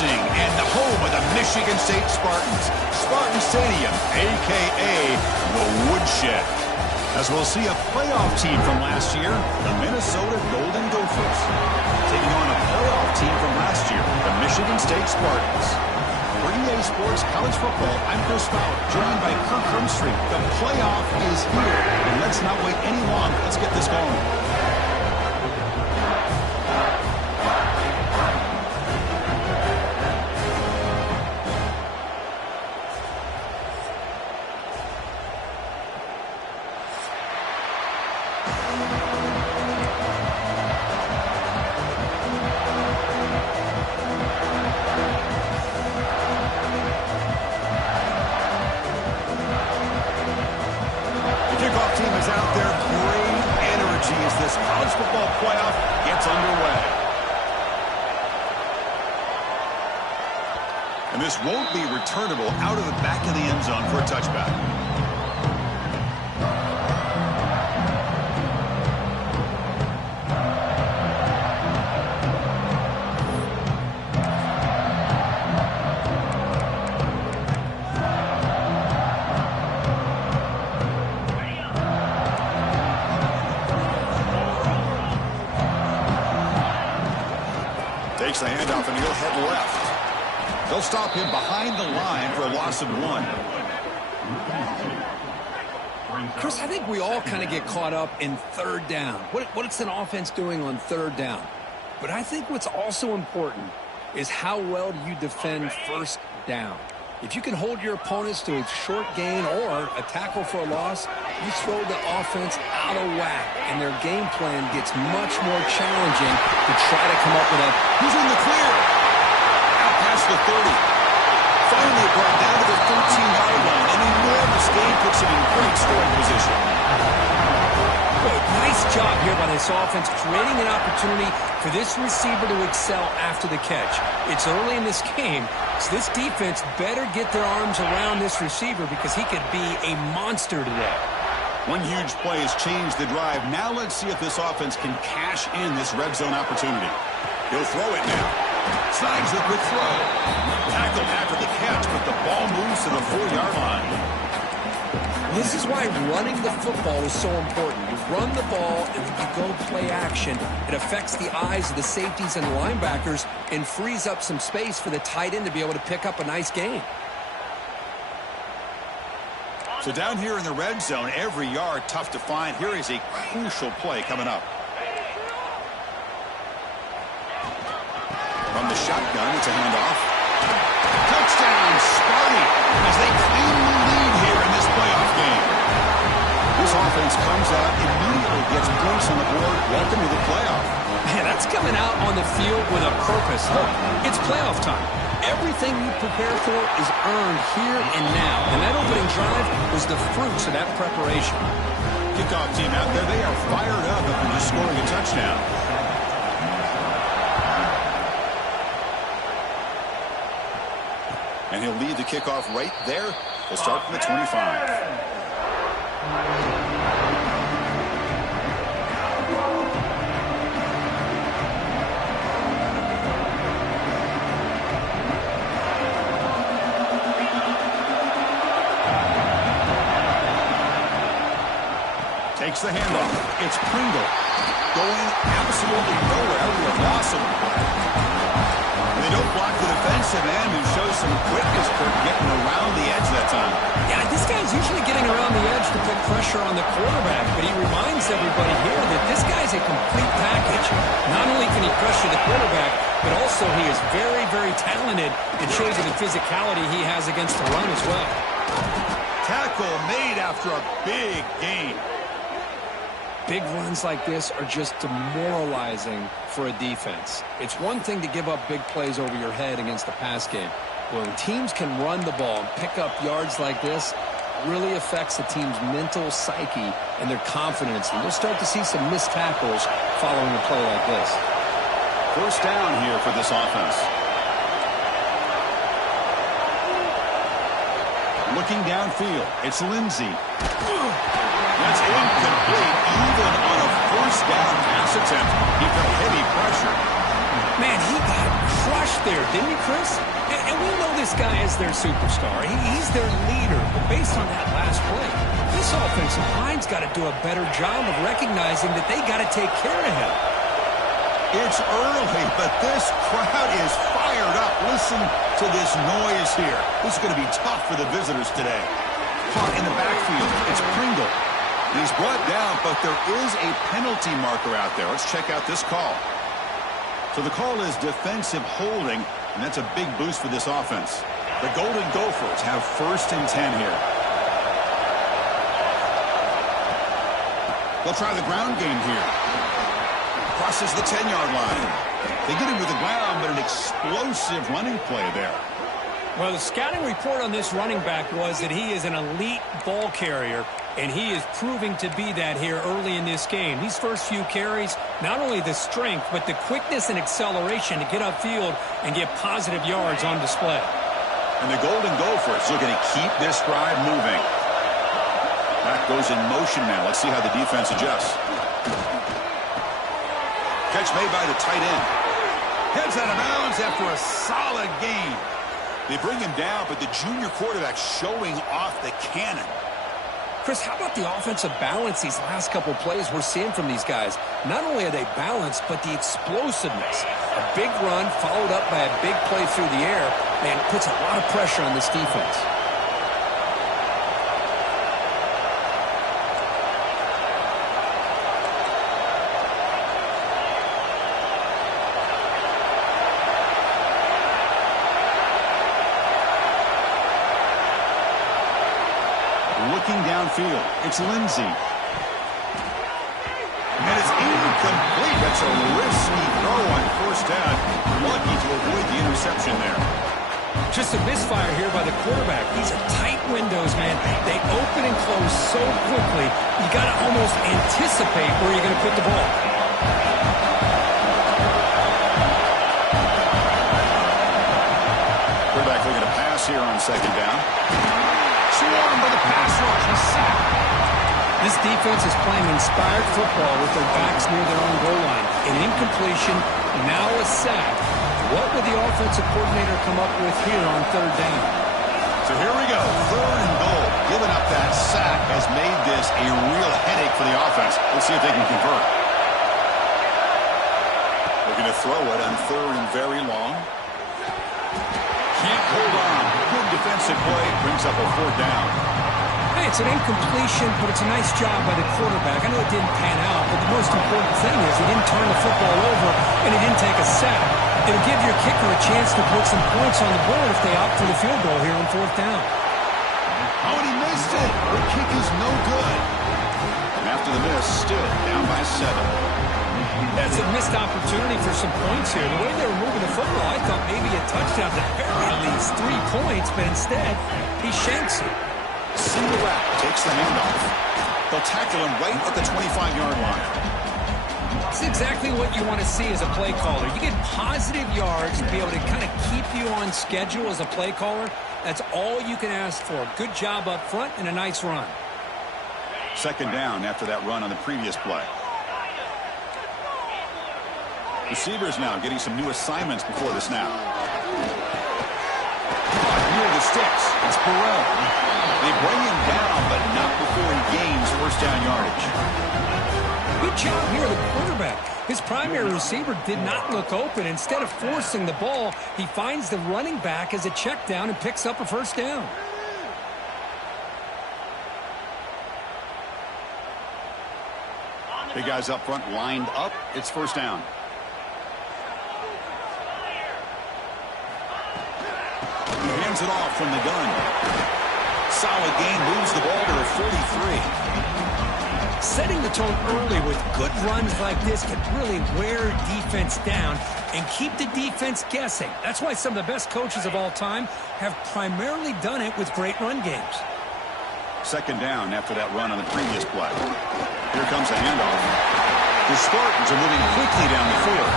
racing and the home of the Michigan State Spartans. Spartan Stadium, a.k.a. the Woodshed. As we'll see a playoff team from last year, the Minnesota Golden Gophers, taking on a playoff team from last year, the Michigan State Spartans. For EA Sports College Football, I'm Chris Fowler, joined by Kirk Hermstreet. The playoff is here, and let's not wait any longer. Let's get this going. And this won't be returnable out of the back of the end zone for a touchback. Takes the handoff and he'll head left. They'll stop him behind the line for a loss of 1. Chris, I think we all kind of get caught up in third down. What's an offense doing on third down? But I think what's also important is how well do you defend first down. If you can hold your opponents to a short gain or a tackle for a loss, you throw the offense out of whack, and their game plan gets much more challenging to try to come up with a... Who's in the clear? Past the 30. Finally brought down to the 13-yard line. An enormous gain puts him in great scoring position. Good. Nice job here by this offense, creating an opportunity for this receiver to excel after the catch. It's early in this game, so this defense better get their arms around this receiver because he could be a monster today. One huge play has changed the drive. Now let's see if this offense can cash in this red zone opportunity. He'll throw it now. Slides the quick throw. Tackled after the catch, but the ball moves to the 4-yard line. This is why running the football is so important. You run the ball, and then you go play action. It affects the eyes of the safeties and the linebackers and frees up some space for the tight end to be able to pick up a nice gain. So down here in the red zone, every yard tough to find. Here is a crucial play coming up. From the shotgun, it's a handoff. Touchdown, Sparty, as they claim the lead here in this playoff game. This offense comes out, immediately gets points on the board. Welcome to the playoff. Man, that's coming out on the field with a purpose. Look, it's playoff time. Everything you prepare for is earned here and now. And that opening drive was the fruits of that preparation. Kickoff team out there, they are fired up after just scoring a touchdown. And he'll lead the kickoff right there. We'll start from the 25. Takes the handoff. It's Pringle. Going absolutely nowhere. We have lost him. They don't block the defensive end, who shows some quickness for getting around the edge that time. Yeah, this guy's usually getting around the edge to put pressure on the quarterback, but he reminds everybody here that this guy's a complete package. Not only can he pressure the quarterback, but also he is very, very talented. It shows you the physicality he has against the run as well. Tackle made after a big gain. Big runs like this are just demoralizing for a defense. It's one thing to give up big plays over your head against the pass game. When teams can run the ball and pick up yards like this, it really affects the team's mental psyche and their confidence. And you'll start to see some missed tackles following a play like this. First down here for this offense. Looking downfield, it's Lindsey. That's incomplete. Even on a first down pass attempt, he felt heavy pressure. Man, he got crushed there, didn't he, Chris? And we know this guy is their superstar. He's their leader. But based on that last play, this offensive line's got to do a better job of recognizing that they got to take care of him. It's early, but this crowd is fired up. Listen to this noise here. This is going to be tough for the visitors today. Caught in the backfield. It's Pringle. He's brought down, but there is a penalty marker out there. Let's check out this call. So the call is defensive holding, and that's a big boost for this offense. The Golden Gophers have 1st and 10 here. They'll try the ground game here. Crosses the 10-yard line. They get him to the ground, but an explosive running play there. Well, the scouting report on this running back was that he is an elite ball carrier, and he is proving to be that here early in this game. These first few carries, not only the strength, but the quickness and acceleration to get upfield and get positive yards on display. And the Golden Gophers looking to keep this drive moving. That goes in motion now. Let's see how the defense adjusts. Catch made by the tight end. Heads out of bounds after a solid gain. They bring him down, but the junior quarterback showing off the cannon. Chris, how about the offensive balance these last couple plays we're seeing from these guys? Not only are they balanced, but the explosiveness. A big run followed up by a big play through the air, man, puts a lot of pressure on this defense. Looking downfield, it's Lindsey. And it's incomplete. That's a risky throw on 1st down. Lucky to avoid the interception there. Just a misfire here by the quarterback. These are tight windows, man. They open and close so quickly, you got to almost anticipate where you're going to put the ball. Quarterback looking to pass here on 2nd down. Swarmed by the pass rush. A sack. This defense is playing inspired football with their backs near their own goal line. An incompletion, now a sack. What would the offensive coordinator come up with here on 3rd down? So here we go. 3rd and goal. Giving up that sack has made this a real headache for the offense. Let's see if they can convert. Looking to throw it on 3rd and very long. Can't hold on. Good defensive play. Brings up a 4th down. Hey, it's an incompletion, but it's a nice job by the quarterback. I know it didn't pan out, but the most important thing is he didn't turn the football over and he didn't take a sack. It'll give your kicker a chance to put some points on the board if they opt for the field goal here on 4th down. Oh, and he missed it. The kick is no good. And after the miss, still down by 7. That's a missed opportunity for some points here. The way they were moving the football, I thought maybe a touchdown at very least 3 points, but instead, he shanks it. Single wrap takes the handoff. They'll tackle him right at the 25-yard line. That's exactly what you want to see as a play caller. You get positive yards to be able to kind of keep you on schedule as a play caller. That's all you can ask for. Good job up front and a nice run. 2nd down after that run on the previous play. Receivers now getting some new assignments before the snap. Near the sticks, it's Burrell. They bring him down, but not before he gains 1st down yardage. Good job here, the quarterback. His primary receiver did not look open. Instead of forcing the ball, he finds the running back as a check down and picks up a 1st down. Big guys up front lined up. It's 1st down. He hands it off from the gun. Solid gain, moves the ball to the 43. Setting the tone early with good runs like this can really wear defense down and keep the defense guessing. That's why some of the best coaches of all time have primarily done it with great run games. 2nd down after that run on the previous play. Here comes a handoff. The Spartans are moving quickly down the field.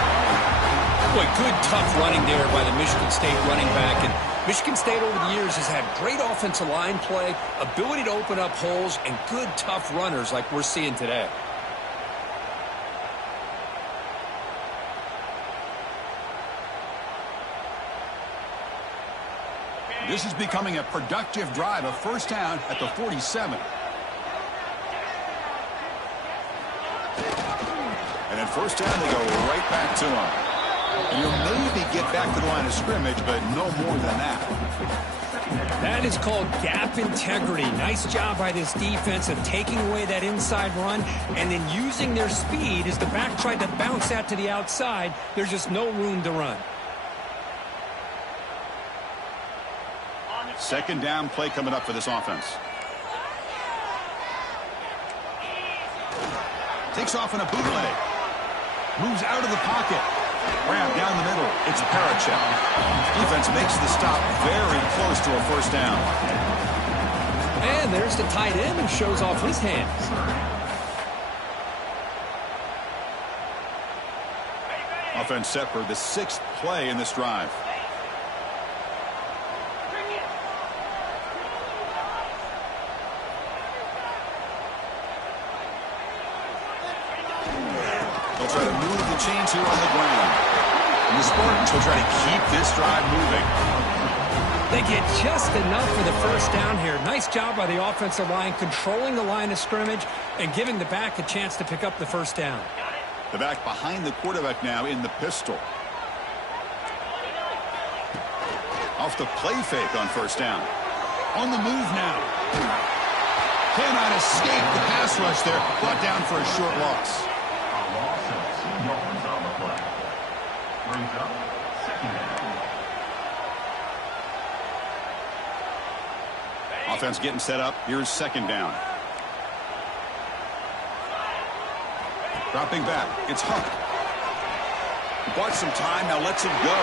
Boy, good tough running there by the Michigan State running back. And Michigan State over the years has had great offensive line play, ability to open up holes, and good tough runners like we're seeing today. This is becoming a productive drive, a first down at the 47. And at first down, they go right back to him. And you'll maybe get back to the line of scrimmage, but no more than that. That is called gap integrity. Nice job by this defense of taking away that inside run and then using their speed as the back tried to bounce out to the outside. There's just no room to run. Second down play coming up for this offense. Takes off in a bootleg. Moves out of the pocket. Grab down the middle. It's Parachek. Defense makes the stop very close to a first down. And there's the tight end who shows off his hands. Offense set for the 6th play in this drive. They'll try to move the chains here on the ground. And the Spartans will try to keep this drive moving. They get just enough for the first down here. Nice job by the offensive line, controlling the line of scrimmage and giving the back a chance to pick up the first down. The back behind the quarterback now in the pistol. Off the play fake on first down. On the move now. Cannot escape the pass rush there. Brought down for a short loss. Offense getting set up. Here's second down. Dropping back. It's Huck. He bought some time. Now lets it go.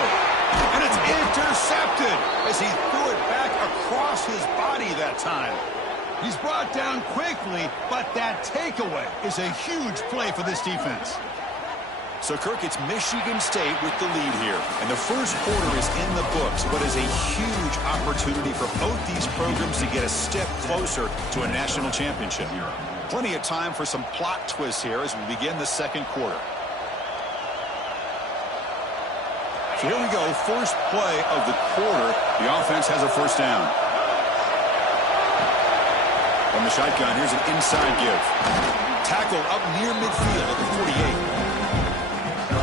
And it's intercepted as he threw it back across his body that time. He's brought down quickly, but that takeaway is a huge play for this defense. So, Kirk, it's Michigan State with the lead here. And the first quarter is in the books. What is a huge opportunity for both these programs to get a step closer to a national championship. Plenty of time for some plot twists here as we begin the second quarter. So here we go. First play of the quarter. The offense has a first down. From the shotgun, here's an inside give. Tackled up near midfield at the 48.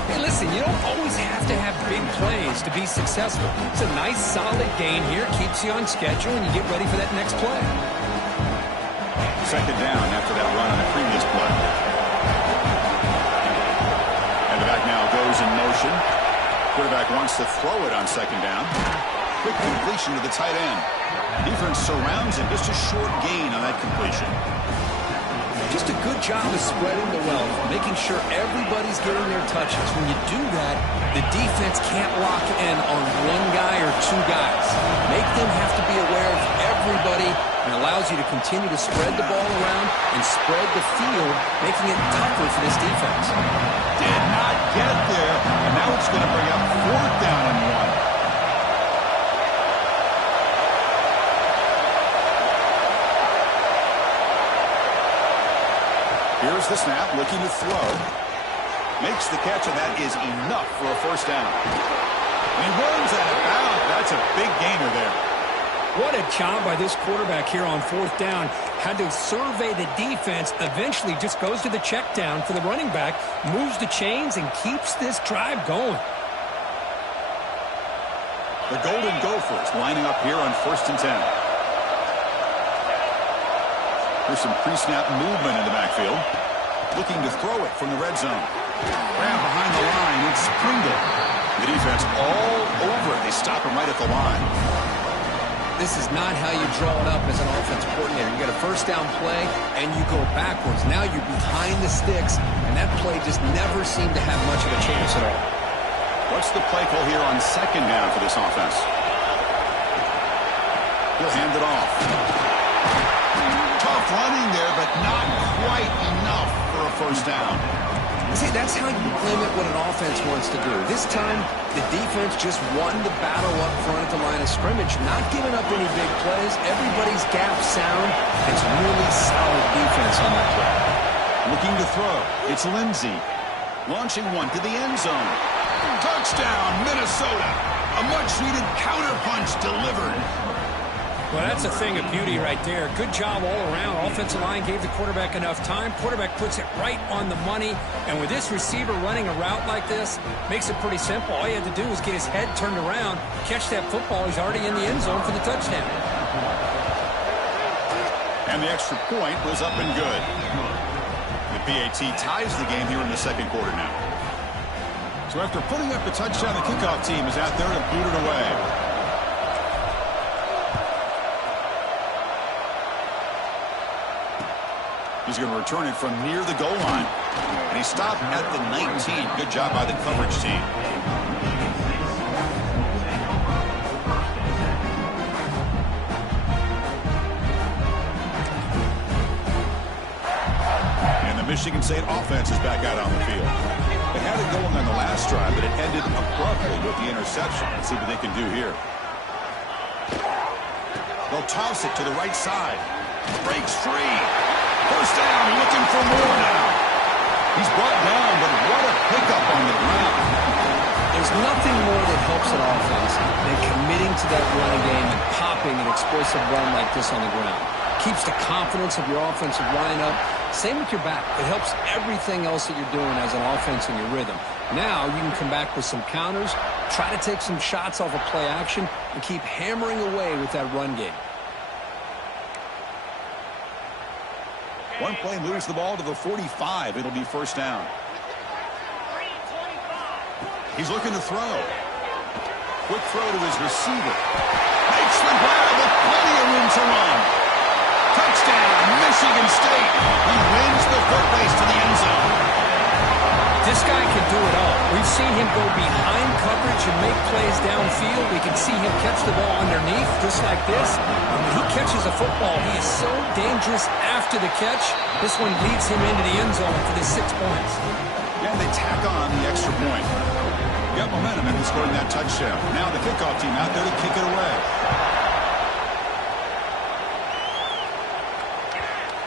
Hey, listen, you don't always have to have big plays to be successful. It's a nice, solid gain here. Keeps you on schedule, and you get ready for that next play. Second down after that run on the previous play. And the back now goes in motion. Quarterback wants to throw it on second down. Quick completion to the tight end. Defense surrounds him. Just a short gain on that completion. Just a good job of spreading the wealth, making sure everybody's getting their touches. When you do that, the defense can't lock in on one guy or two guys. Make them have to be aware of everybody and allows you to continue to spread the ball around and spread the field, making it tougher for this defense. Did not get there, and now it's going to bring up fourth down and 1. Here's the snap, looking to throw. Makes the catch, and that is enough for a first down. And he runs out of bounds. That's a big gainer there. What a job by this quarterback here on fourth down. Had to survey the defense, eventually just goes to the check down for the running back, moves the chains, and keeps this drive going. The Golden Gophers lining up here on 1st and 10. There's some pre-snap movement in the backfield. Looking to throw it from the red zone. Grab behind the line. It's Pringle. The defense all over it. They stop him right at the line. This is not how you draw it up as an offense coordinator. You got a first down play, and you go backwards. Now you're behind the sticks, and that play just never seemed to have much of a chance at all. What's the play call here on second down for this offense? He'll hand it off. Tough running there, but not quite enough for a first down. See, that's how you limit what an offense wants to do. This time, the defense just won the battle up front at the line of scrimmage, not giving up any big plays. Everybody's gap sound. It's really solid defense on that play. Looking to throw. It's Lindsey. Launching one to the end zone. Touchdown, Minnesota. A much-needed counterpunch delivered. Well, that's a thing of beauty right there. Good job all around. Offensive line gave the quarterback enough time. Quarterback puts it right on the money. And with this receiver running a route like this, makes it pretty simple. All you had to do was get his head turned around, catch that football. He's already in the end zone for the touchdown. And the extra point was up and good. The PAT ties the game here in the second quarter now. So after putting up the touchdown, the kickoff team is out there to boot it away. He's going to return it from near the goal line. And he stopped at the 19. Good job by the coverage team. And the Michigan State offense is back out on the field. They had it going on the last drive, but it ended abruptly with the interception. Let's see what they can do here. They'll toss it to the right side. Breaks free. First down, looking for more now. He's brought down, but what a pickup on the ground. There's nothing more that helps an offense than committing to that running game and popping an explosive run like this on the ground. Keeps the confidence of your offensive line up. Same with your back. It helps everything else that you're doing as an offense in your rhythm. Now you can come back with some counters, try to take some shots off of play action, and keep hammering away with that run game. One play moves the ball to the 45. It'll be first down. He's looking to throw. Quick throw to his receiver. Makes the grab with plenty of room to run. Touchdown, Michigan State. He wins the foot race to the end zone. This guy can do it all. We've seen him go behind coverage and make plays downfield. We can see him catch the ball underneath, just like this. And when he catches a football, he is so dangerous after the catch. This one leads him into the end zone for the 6 points. Yeah, they tack on the extra point. Got momentum and scoring that touchdown. Now the kickoff team out there to kick it away.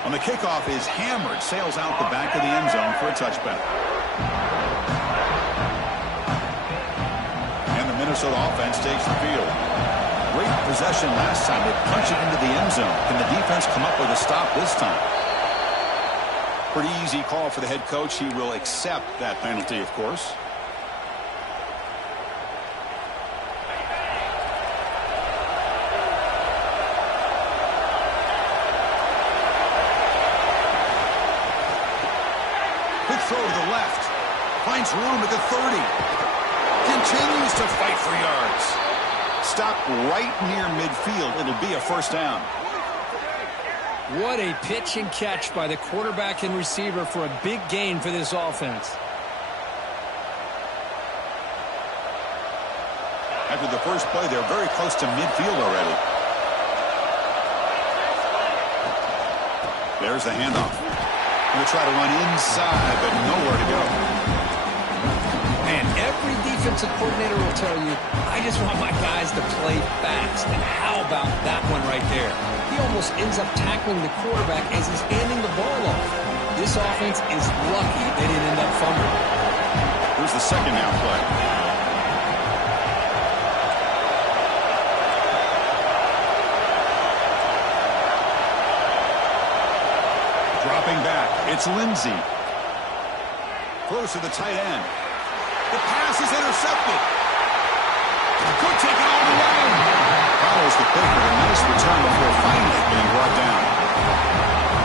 On the kickoff is hammered, sails out the back of the end zone for a touchback. And the Minnesota offense takes the field. Great possession last time. They punch it into the end zone. Can the defense come up with a stop this time? Pretty easy call for the head coach. He will accept that penalty, of course. Throw to the left. Finds room at the 30. Continues to fight for yards. Stopped right near midfield. It'll be a first down. What a pitch and catch by the quarterback and receiver for a big gain for this offense. After the first play, they're very close to midfield already. There's the handoff. Going to try to run inside, but nowhere to go. And every defensive coordinator will tell you, I just want my guys to play fast. And how about that one right there? He almost ends up tackling the quarterback as he's handing the ball off. This offense is lucky they didn't end up fumbling. Here's the second down play. Dropping back, it's Lindsey. Close to the tight end. The pass is intercepted. Could take it all the way. Follows the pick with a nice return before finally being brought down.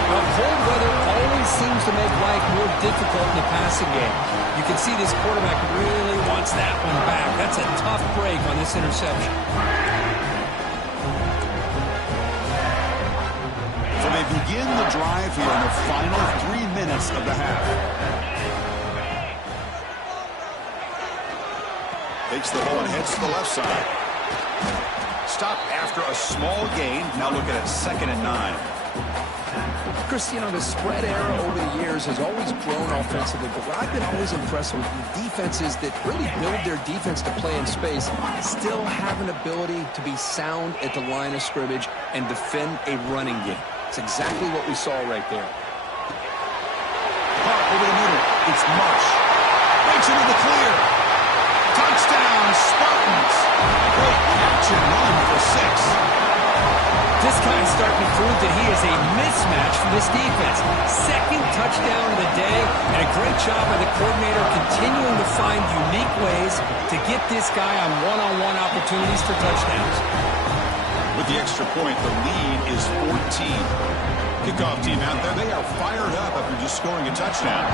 Well, cold weather always seems to make life more difficult in the passing game. You can see this quarterback really wants that one back. That's a tough break on this interception. So they begin the drive here in the final 3 minutes of the half. Takes the ball and heads to the left side. Stop after a small gain. Now looking at 2nd and 9. Chris, you know, the spread era over the years has always grown offensively, but what I've been always impressed with defenses that really build their defense to play in space still have an ability to be sound at the line of scrimmage and defend a running game. It's exactly what we saw right there. Caught over the middle. It's Marsh. Breaks into the clear. Touchdown, Spartans. Great catch and run for 6. This guy's starting to prove that he is a mismatch for this defense. Second touchdown of the day, and a great job by the coordinator continuing to find unique ways to get this guy on one-on-one opportunities for touchdowns. With the extra point, the lead is 14. Kickoff team out there, they are fired up after just scoring a touchdown.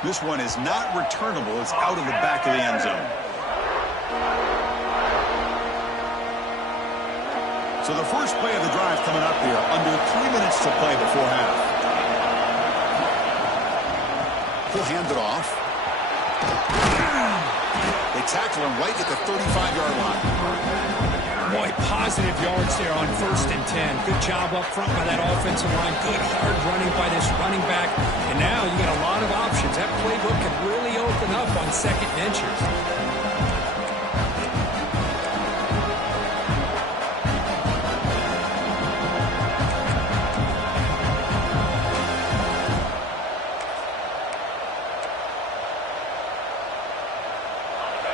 This one is not returnable. It's out of the back of the end zone. So the first play of the drive coming up here, under 3 minutes to play before half. He'll hand it off. They tackle him right at the 35-yard line. Boy, positive yards there on 1st and 10. Good job up front by that offensive line. Good hard running by this running back. And now you got a lot of options. That playbook can really open up on second and inches.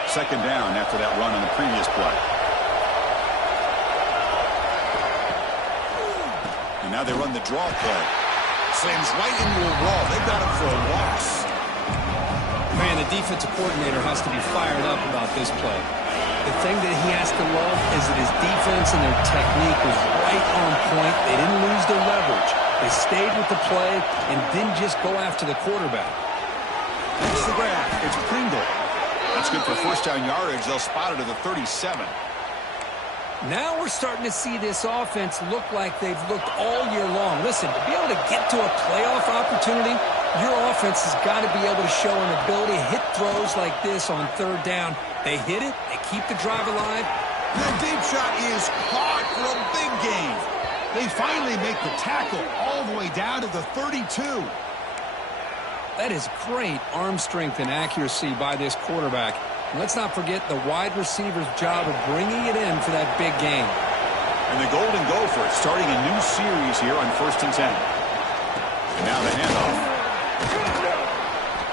Second down after that run on the previous play. And now they run the draw play. Slams right into a wall. They've got him for a loss. Man, the defensive coordinator has to be fired up about this play. The thing that he has to love is that his defense and their technique was right on point. They didn't lose their leverage. They stayed with the play and didn't just go after the quarterback. That's the grab. It's Pringle. That's good for first down yardage. They'll spot it at the 37. Now we're starting to see this offense look like they've looked all year long. Listen, to be able to get to a playoff opportunity, your offense has got to be able to show an ability to hit throws like this on 3rd down. They hit it. They keep the drive alive. The deep shot is caught for a big gain. They finally make the tackle all the way down to the 32. That is great arm strength and accuracy by this quarterback. And let's not forget the wide receiver's job of bringing it in for that big game. And the Golden Gophers starting a new series here on 1st and 10. And now the handoff.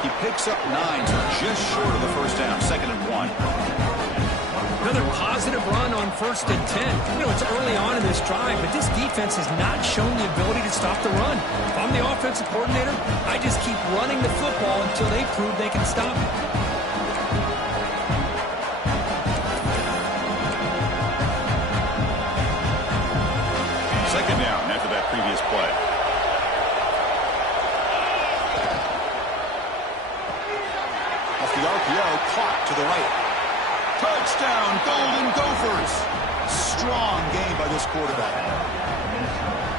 He picks up 9, so just short of the first down, 2nd and 1. Another positive run on 1st and 10. You know, it's early on in this drive, but this defense has not shown the ability to stop the run. If I'm the offensive coordinator, I just keep running the football until they prove they can stop it. Second down after that previous play. Off the RPO, clock to the right. Touchdown, Golden Gophers. Strong game by this quarterback.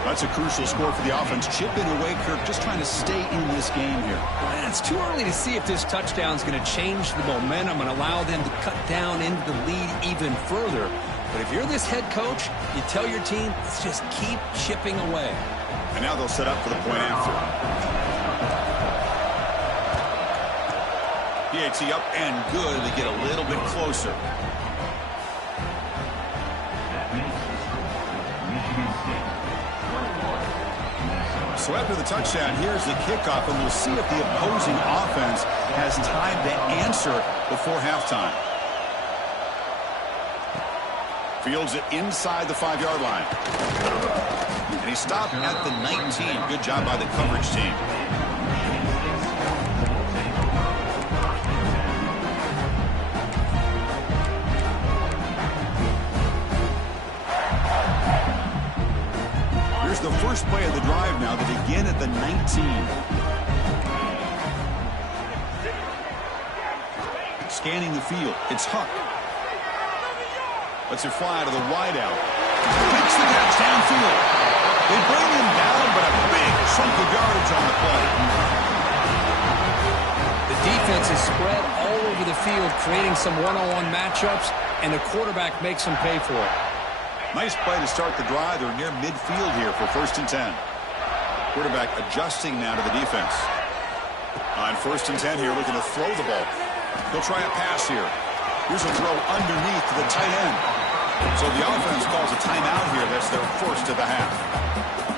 That's a crucial score for the offense. Chipping away, Kirk, just trying to stay in this game here. Man, it's too early to see if this touchdown is going to change the momentum and allow them to cut down into the lead even further. But if you're this head coach, you tell your team, let's just keep chipping away. And now they'll set up for the point after. PAT up and good. They get a little bit closer. So after the touchdown, here's the kickoff, and we'll see if the opposing offense has time to answer before halftime. Fields it inside the 5-yard line. And he stopped at the 19. Good job by the coverage team. Here's the first play of the drive now. They begin at the 19. Scanning the field. It's Huck. Lets it fly to the wideout. Makes the catch downfield. They bring him down, but a big chunk of yardage on the play. The defense is spread all over the field, creating some one-on-one matchups, and the quarterback makes them pay for it. Nice play to start the drive. They're near midfield here for 1st and 10. Quarterback adjusting now to the defense. On 1st and 10 here, looking to throw the ball. He'll try a pass here. Here's a throw underneath to the tight end. So the offense calls a timeout here. That's their first of the half.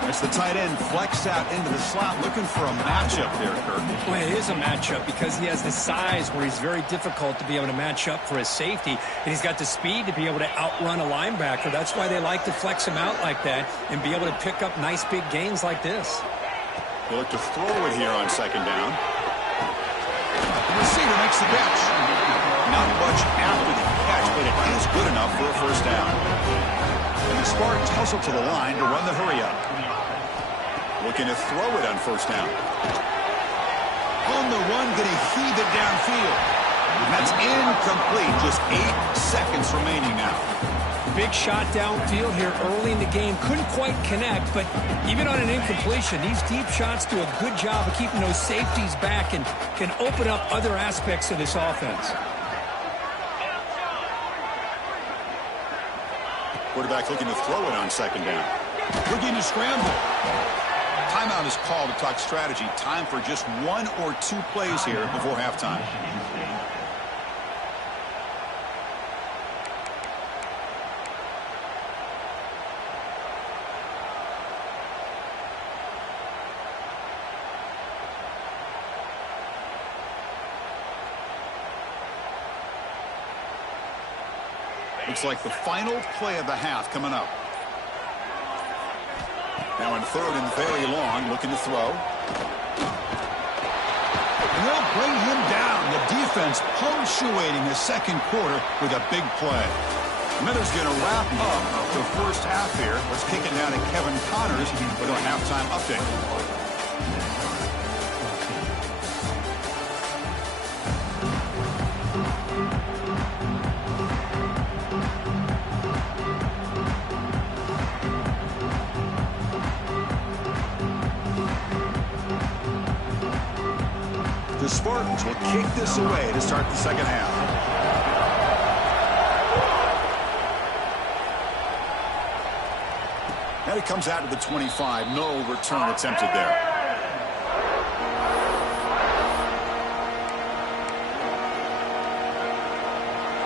As the tight end flexed out into the slot, looking for a matchup there, Kirk. Well, it is a matchup because he has the size where he's very difficult to be able to match up for his safety, and he's got the speed to be able to outrun a linebacker. That's why they like to flex him out like that and be able to pick up nice big gains like this. He'll look to throw it here on second down. The receiver makes the catch. Not much after the catch, but it is good enough for a first down. And the Spartans hustle to the line to run the hurry-up. Looking to throw it on first down. On the run, going to heave it downfield. And that's incomplete. Just 8 seconds remaining now. Big shot downfield here early in the game. Couldn't quite connect, but even on an incompletion, these deep shots do a good job of keeping those safeties back and can open up other aspects of this offense. Quarterback looking to throw it on second down. Looking to scramble. Timeout is called to talk strategy. Time for just 1 or 2 plays here before halftime. Looks like the final play of the half coming up. Now in third and very long, looking to throw. And they'll bring him down. The defense punctuating the second quarter with a big play. Miller's going to wrap up the first half here. Let's kick it down to Kevin Connors with our halftime update. The Spartans will kick this away to start the second half. And it comes out to the 25. No return attempted there.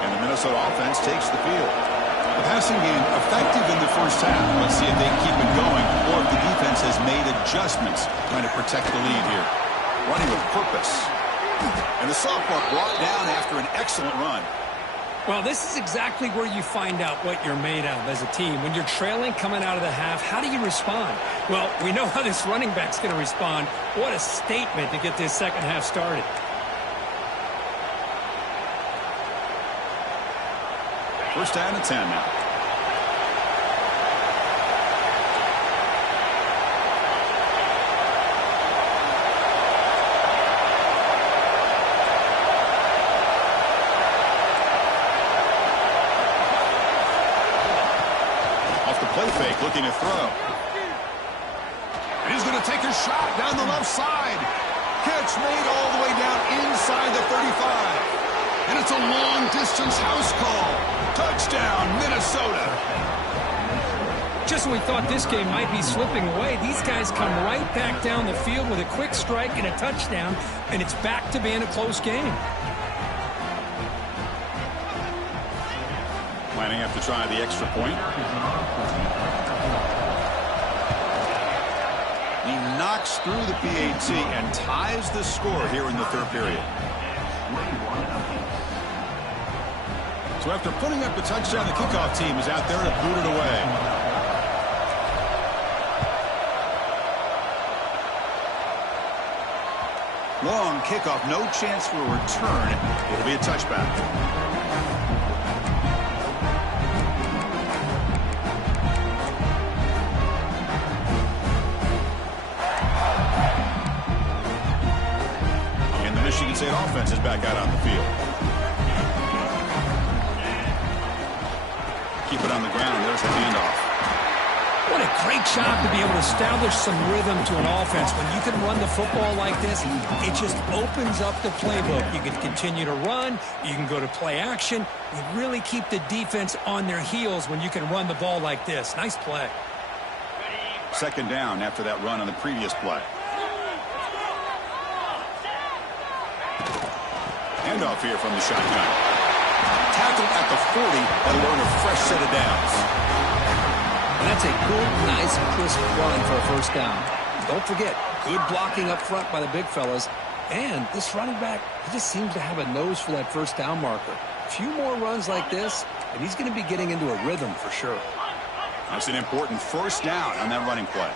And the Minnesota offense takes the field. The passing game effective in the first half. Let's see if they keep it going or if the defense has made adjustments trying to protect the lead here. Running with purpose. And the sophomore brought down after an excellent run. Well, this is exactly where you find out what you're made of as a team. When you're trailing coming out of the half, how do you respond? Well, we know how this running back's going to respond. What a statement to get this second half started. First down and 10 now. Looking to throw. And he's going to take a shot down the left side. Catch made all the way down inside the 35. And it's a long-distance house call. Touchdown, Minnesota. Just when we thought this game might be slipping away, these guys come right back down the field with a quick strike and a touchdown, and it's back to being a close game. Lining up to try the extra point. He knocks through the PAT and ties the score here in the third period. So after putting up the touchdown, the kickoff team is out there to boot it away. Long kickoff, no chance for a return. It'll be a touchback. Michigan State offense is back out on the field. Keep it on the ground. There's the handoff. What a great job to be able to establish some rhythm to an offense. When you can run the football like this, it just opens up the playbook. You can continue to run. You can go to play action. You really keep the defense on their heels when you can run the ball like this. Nice play. Second down after that run on the previous play. Handoff here from the shotgun. Tackled at the 40. That'll earn a fresh set of downs. And that's a good, nice, crisp run for a first down. Don't forget, good blocking up front by the big fellas. And this running back, he just seems to have a nose for that first down marker. A few more runs like this, and he's going to be getting into a rhythm for sure. That's an important first down on that running play.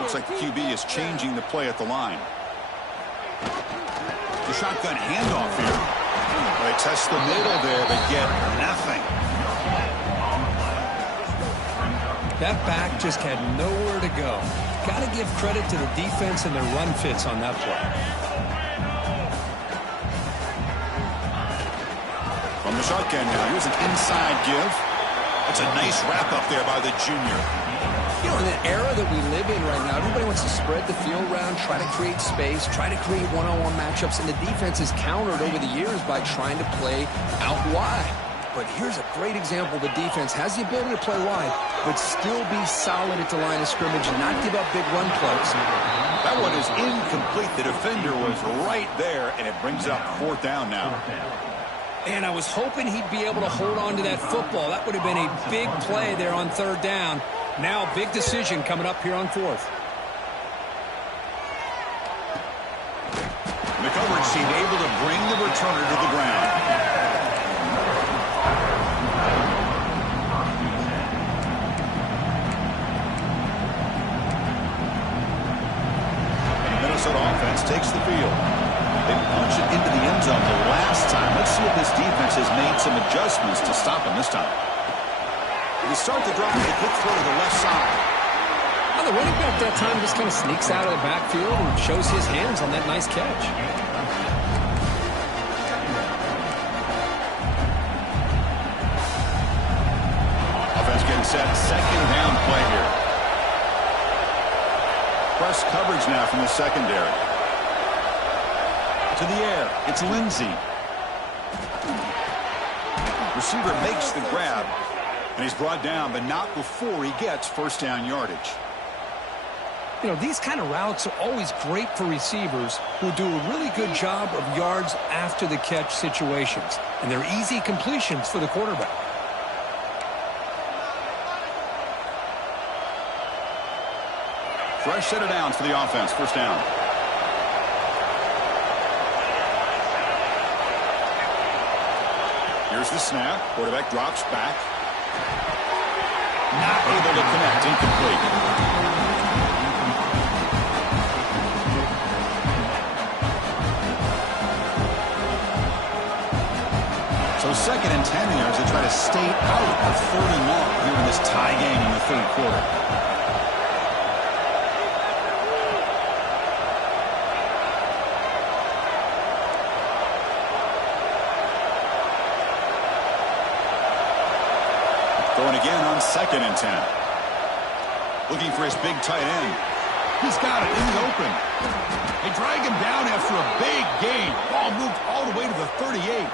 Looks like the QB is changing the play at the line. The shotgun handoff here. They test the middle there, but get nothing. That back just had nowhere to go. Got to give credit to the defense and their run fits on that play. From the shotgun now, here's an inside give. It's a nice wrap up there by the junior. You know, in the era that we live in right now, everybody wants to spread the field around, try to create space, try to create one-on-one matchups, and the defense is countered over the years by trying to play out wide. But here's a great example. The defense has the ability to play wide, but still be solid at the line of scrimmage and not give up big run plays. That one is incomplete. The defender was right there, and it brings up fourth down now. And I was hoping he'd be able to hold on to that football. That would have been a big play there on third down. Now, big decision coming up here on fourth. The coverage team able to bring the returner to the ground. Minnesota offense takes the field. They punched it into the end zone the last time. Let's see if this defense has made some adjustments to stop him this time. They start the drive with a quick throw to the left side. Well, the running back that time just kind of sneaks out of the backfield and shows his hands on that nice catch. Offense getting set. Second down play here. Press coverage now from the secondary. To the air. It's Lindsey. Receiver makes the grab. And he's brought down, but not before he gets first down yardage. You know, these kind of routes are always great for receivers who do a really good job of yards after the catch situations. And they're easy completions for the quarterback. Fresh set of downs for the offense. First down. Here's the snap. Quarterback drops back. Not able to connect. Incomplete. So second and 10 yards to try to stay out of third and long here in this tie game in the third quarter. Going again on second and 10. Looking for his big tight end. He's got it in the open. They drag him down after a big gain. Ball moved all the way to the 38.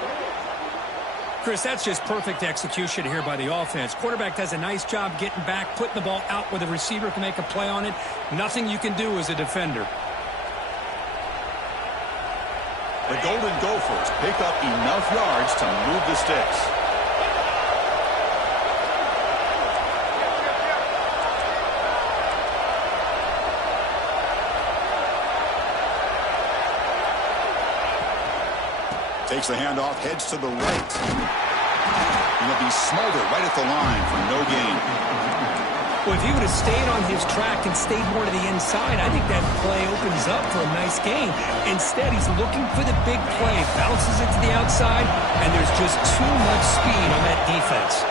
Chris, that's just perfect execution here by the offense. Quarterback does a nice job getting back, putting the ball out where the receiver can make a play on it. Nothing you can do as a defender. The Golden Gophers pick up enough yards to move the sticks. Takes the handoff, heads to the right. He'll be smothered right at the line for no gain. Well, if he would have stayed on his track and stayed more to the inside, I think that play opens up for a nice gain. Instead, he's looking for the big play, bounces it to the outside, and there's just too much speed on that defense.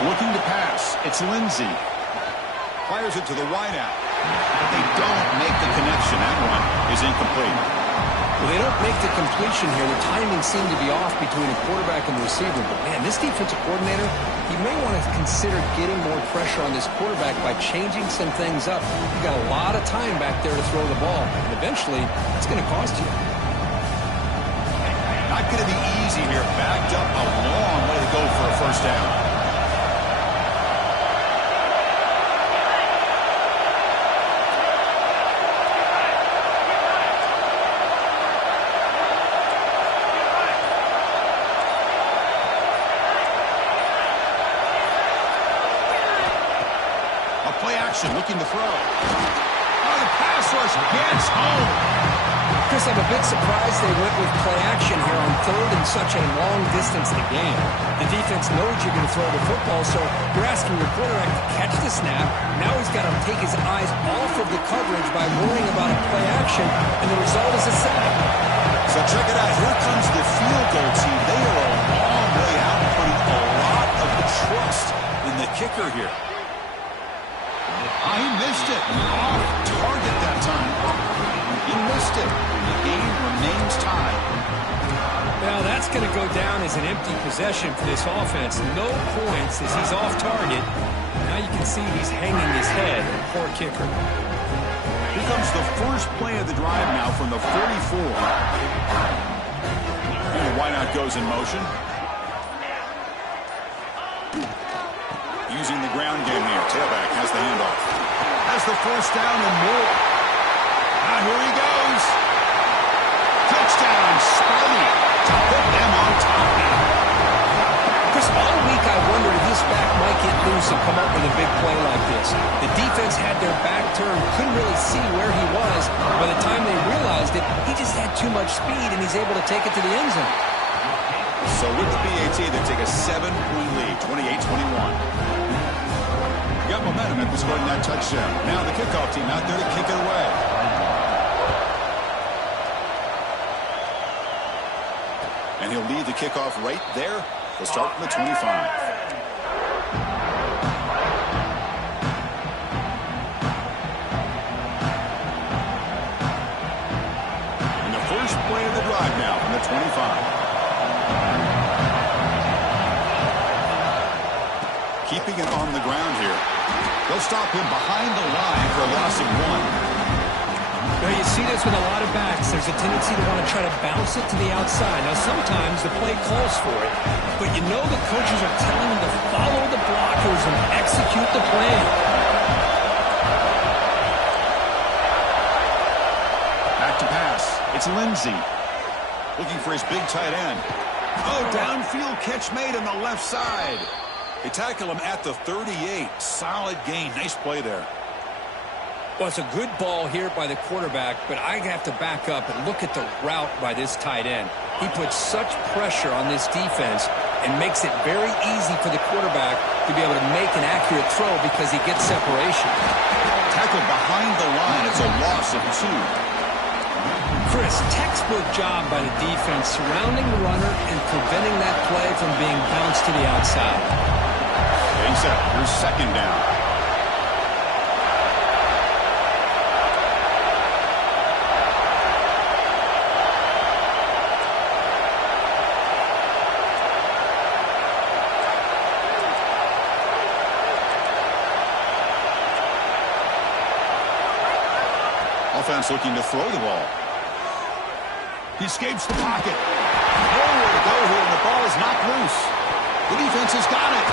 Looking to pass. It's Lindsey. Fires it to the wideout. But they don't make the connection. That one is incomplete. Well, they don't make the completion here. The timing seemed to be off between the quarterback and the receiver. But, man, this defensive coordinator, he may want to consider getting more pressure on this quarterback by changing some things up. You've got a lot of time back there to throw the ball. And eventually, it's going to cost you. Not going to be easy here. Backed up a long way to go for a first down. action, looking to throw. Oh, the pass rush gets home. Chris, I'm a bit surprised they went with play action here on third in such a long distance in the game. The defense knows you're going to throw the football, so you're asking your quarterback to catch the snap. Now he's got to take his eyes off of the coverage by worrying about a play action, and the result is a sack. So check it out. Here comes the field goal team. They are a long way out, putting a lot of the trust in the kicker here. He missed it. Off target that time. He missed it. The game remains tied. Now that's going to go down as an empty possession for this offense. No points as he's off target. Now you can see he's hanging his head. Poor kicker. Here comes the first play of the drive now from the 44. And the wideout goes in motion. Using the ground game here. Tailback has the handoff. Has the first down and more. Now here he goes. Touchdown, Sparty. To put them on top now. Chris, all week I wondered if this back might get loose and come up with a big play like this. The defense had their back turned, couldn't really see where he was. By the time they realized it, he just had too much speed, and he's able to take it to the end zone. So with the BAT, they take a 7-point lead, 28-21. Got momentum after scoring that touchdown. Now the kickoff team out there to kick it away. And he'll lead the kickoff right there. They'll start from the 25. And the first play of the drive now from the 25. Keeping it on the ground here. They'll stop him behind the line for a loss of 1. Now you see this with a lot of backs. There's a tendency to want to try to bounce it to the outside. Now sometimes the play calls for it, but you know the coaches are telling them to follow the blockers and execute the plan. Back to pass. It's Lindsey. Looking for his big tight end. Oh, downfield catch made on the left side. They tackle him at the 38. Solid gain. Nice play there. Well, it's a good ball here by the quarterback, but I have to back up and look at the route by this tight end. He puts such pressure on this defense and makes it very easy for the quarterback to be able to make an accurate throw because he gets separation. Tackled behind the line. It's a loss of 2. Chris, textbook job by the defense surrounding the runner and preventing that play from being bounced to the outside. Getting set. Here's second down. Offense looking to throw the ball. He escapes the pocket. Nowhere to go here, and the ball is knocked loose. The defense has got it.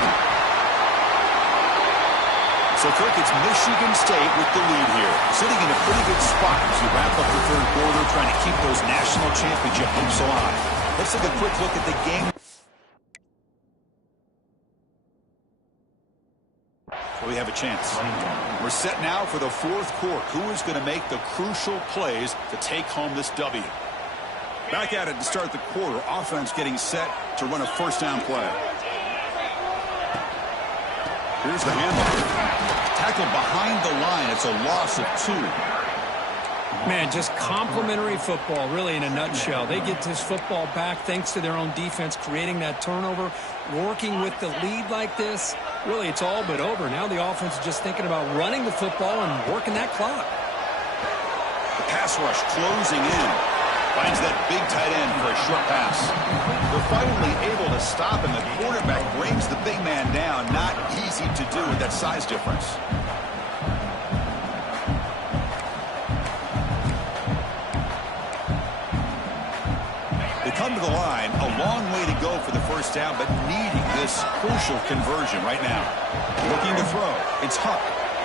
So, Kirk, it's Michigan State with the lead here. Sitting in a pretty good spot as you wrap up the third quarter, trying to keep those national championship hopes alive. Let's take a quick look at the game. We have a chance. We're set now for the fourth quarter. Who is going to make the crucial plays to take home this W? Back at it to start the quarter. Offense getting set to run a first down play. Here's the handoff. Tackled behind the line. It's a loss of 2. Man, just complimentary football, really, in a nutshell. They get this football back thanks to their own defense, creating that turnover, working with the lead like this. Really, it's all but over. Now the offense is just thinking about running the football and working that clock. The pass rush closing in. Finds that big tight end for a short pass. They're finally able to stop him. The quarterback brings the big man down. Not easy to do with that size difference. They come to the line, a long way to go for the first down, but needing this crucial conversion right now. Looking to throw. It's Huck.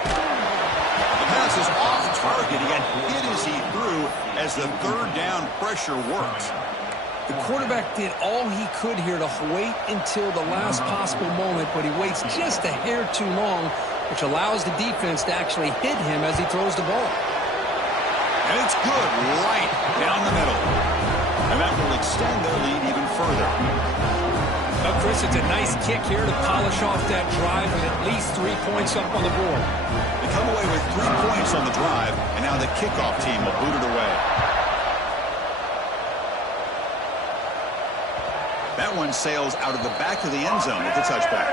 The pass is off target. He got hit as he threw as the third down pressure worked. The quarterback did all he could here to wait until the last possible moment, but he waits just a hair too long which allows the defense to actually hit him as he throws the ball. And it's good right down the middle. And that will extend their lead even further. Well, Chris, it's a nice kick here to polish off that drive with at least 3 points up on the board. They come away with 3 points on the drive, and now the kickoff team will boot it away. That one sails out of the back of the end zone with the touchback.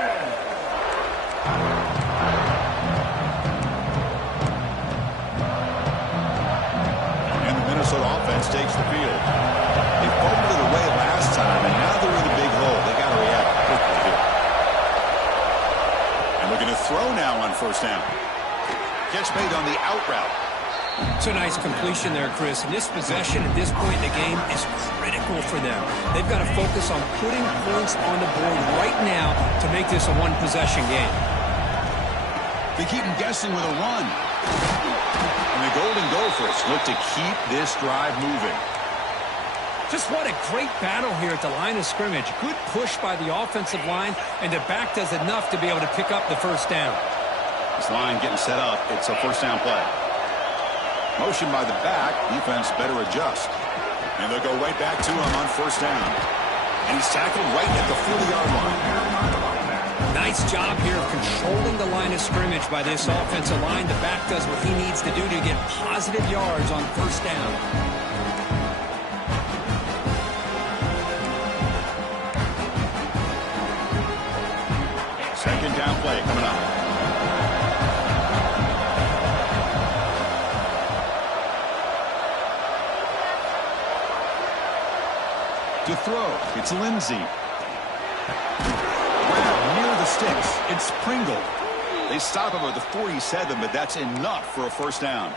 And the Minnesota offense takes the field. They fumbled it away last time, and now they're in the big hole. They got to react quickly here. And we're going to throw now on first down. Catch made on the out route. It's a nice completion there, Chris. And this possession at this point in the game is critical for them. They've got to focus on putting points on the board right now to make this a one-possession game. They keep them guessing with a run. And the Golden Gophers look to keep this drive moving. Just what a great battle here at the line of scrimmage. Good push by the offensive line, and the back does enough to be able to pick up the first down. This line getting set up. It's a first down play. Motion by the back. Defense better adjust. And they'll go right back to him on first down. And he's tackled right at the 40-yard line. Nice job here of controlling the line of scrimmage by this offensive line. The back does what he needs to do to get positive yards on first down. Second down play coming up. To throw, it's Lindsey. Grab near the sticks. It's Pringle. They stop him at the 47, but that's enough for a first down.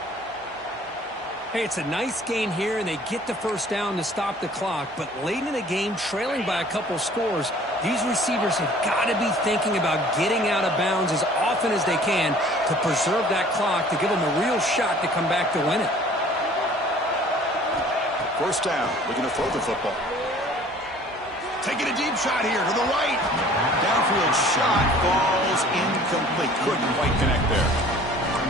Hey, it's a nice gain here, and they get the first down to stop the clock. But late in the game, trailing by a couple scores, these receivers have got to be thinking about getting out of bounds as often as they can to preserve that clock, to give them a real shot to come back to win it. First down, looking to throw the football. Taking a deep shot here to the right. Downfield shot falls incomplete. Couldn't quite connect there.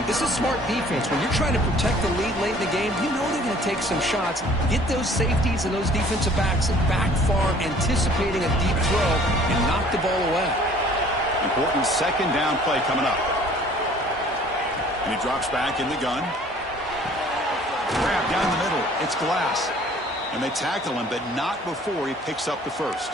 This is smart defense. When you're trying to protect the lead late in the game, you know they're going to take some shots, get those safeties and those defensive backs back far, anticipating a deep throw, and knock the ball away. Important second down play coming up. And he drops back in the gun. Grab down the middle. It's Glass. And they tackle him, but not before he picks up the first.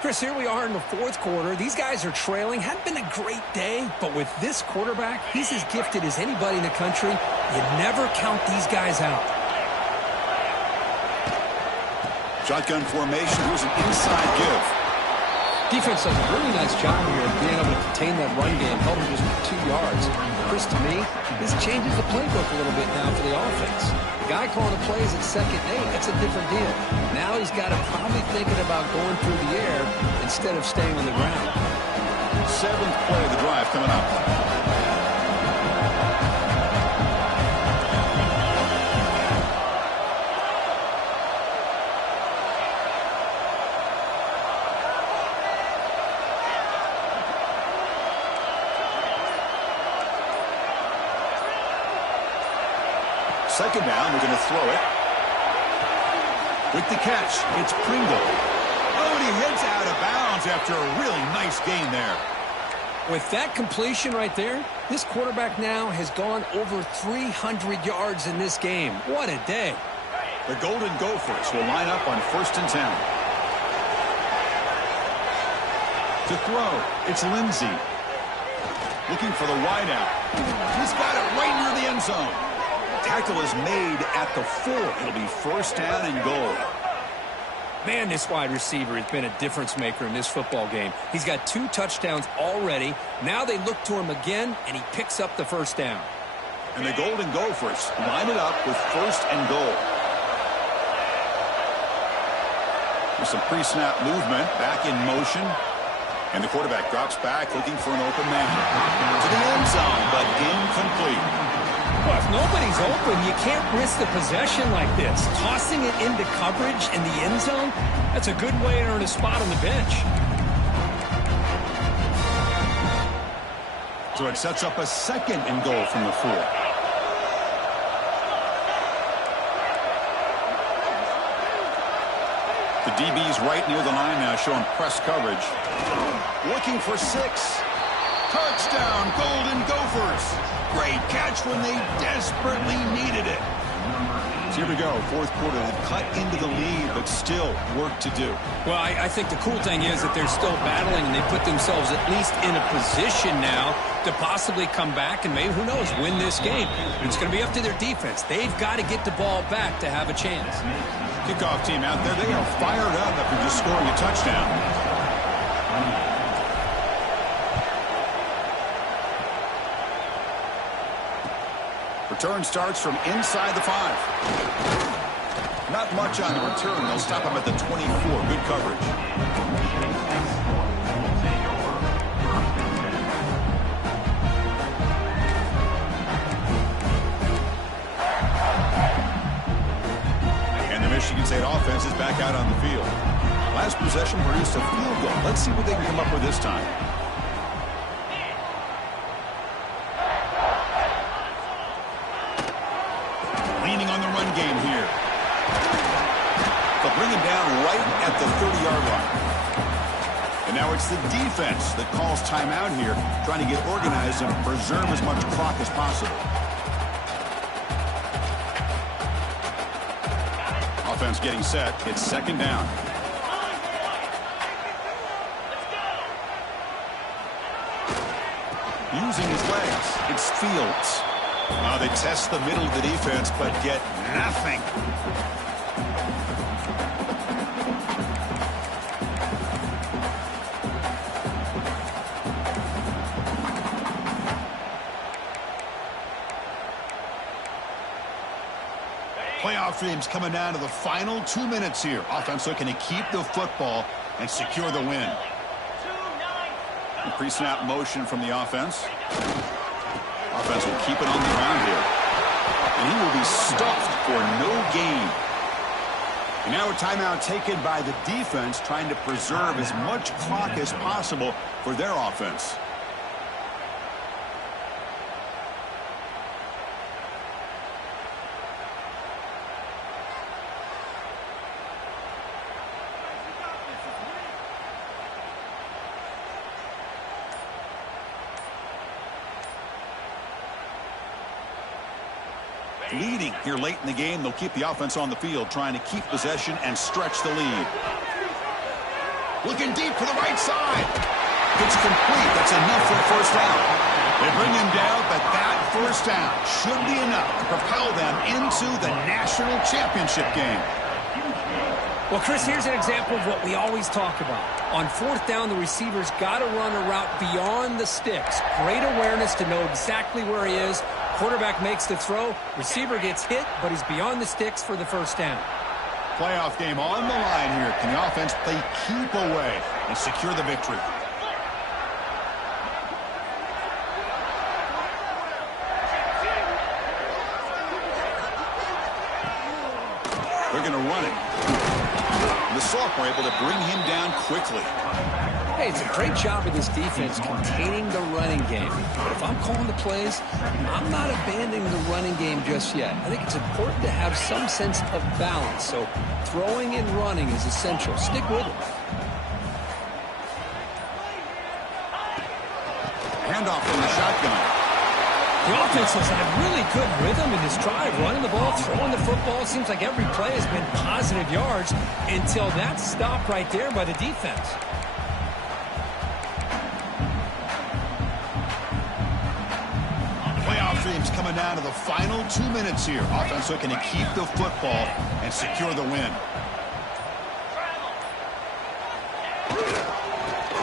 Chris, here we are in the fourth quarter. These guys are trailing. Hadn't been a great day, but with this quarterback, he's as gifted as anybody in the country. You never count these guys out. Shotgun formation. Here's an inside give. Defense does a really nice job here of being able to contain that run game, held him just 2 yards. Chris, to me, this changes the playbook a little bit now for the offense. The guy calling the plays at 2nd and 8, that's a different deal. Now he's got to probably thinking about going through the air instead of staying on the ground. 7th play of the drive coming up. Second down, we're going to throw it. With the catch, it's Pringle. Oh, and he heads out of bounds after a really nice gain there. With that completion right there, this quarterback now has gone over 300 yards in this game. What a day. The Golden Gophers will line up on 1st and 10. To throw, it's Lindsey. Looking for the wideout. He's got it right near the end zone. Tackle is made at the 4. It'll be first down and goal. Man, this wide receiver has been a difference maker in this football game. He's got 2 touchdowns already. Now they look to him again, and he picks up the first down. And the Golden Gophers line it up with 1st and goal. With some pre-snap movement, back in motion. And the quarterback drops back, looking for an open man. To the end zone, but incomplete. Well, if nobody's open, you can't risk the possession like this. Tossing it into coverage in the end zone, that's a good way to earn a spot on the bench. So it sets up a 2nd and goal from the 4. The DB's right near the line now, showing press coverage. Looking for 6. Touchdown, Golden Gophers. Great catch when they desperately needed it. So here we go, 4th quarter. They've cut into the lead, but still work to do. Well, I think the cool thing is that they're still battling, and they put themselves at least in a position now to possibly come back and maybe, who knows, win this game. But it's going to be up to their defense. They've got to get the ball back to have a chance. Kickoff team out there, they are fired up after just scoring a touchdown. Return starts from inside the 5. Not much on the return. They'll stop him at the 24. Good coverage. And the Michigan State offense is back out on the field. Last possession produced a field goal. Let's see what they can come up with this time. Leaning on the run game here. They'll bring him down right at the 30-yard line. And now it's the defense that calls timeout here, trying to get organized and preserve as much clock as possible. Offense getting set. It's 2nd down. Using his legs. It's Fields. They test the middle of the defense, but get nothing. Playoff dreams coming down to the final 2 minutes here. Offense looking to keep the football and secure the win. Pre-snap motion from the offense. Offense will keep it on the ground here. And he will be stuffed for no gain. And now a timeout taken by the defense, trying to preserve as much clock as possible for their offense. Leading here late in the game, they'll keep the offense on the field, trying to keep possession and stretch the lead. Looking deep for the right side. It's complete. That's enough for the 1st down. They bring him down, but that 1st down should be enough to propel them into the national championship game. Well, Chris, here's an example of what we always talk about. On 4th down, the receiver's got to run a route beyond the sticks. Great awareness to know exactly where he is. Quarterback makes the throw. Receiver gets hit, but he's beyond the sticks for the 1st down. Playoff game on the line here. Can the offense play keep away and secure the victory? They're going to run it. The sophomore able to bring him down quickly. Hey, it's a great job of this defense containing the running game. But if I'm calling the plays, I'm not abandoning the running game just yet. I think it's important to have some sense of balance. So throwing and running is essential. Stick with it. Handoff from the shotgun. The offense has had really good rhythm in this drive, running the ball, throwing the football. It seems like every play has been positive yards until that stop right there by the defense. Playoff dreams coming down to the final 2 minutes here. Offense looking to keep the football and secure the win.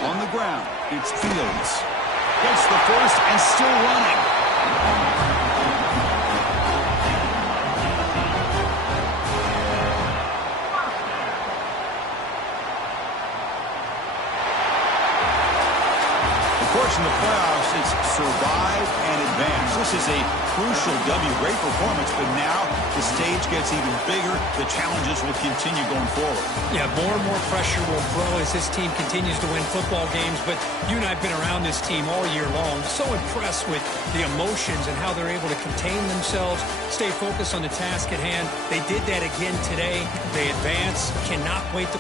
On the ground, it's Fields. Gets the 1st and still running. The playoffs, it's survive and advance. This is a crucial W. Great performance, but now the stage gets even bigger. The challenges will continue going forward. Yeah, more and more pressure will grow as this team continues to win football games. But you and I have been around this team all year long. So impressed with the emotions and how they're able to contain themselves, stay focused on the task at hand. They did that again today. They advance. Cannot wait to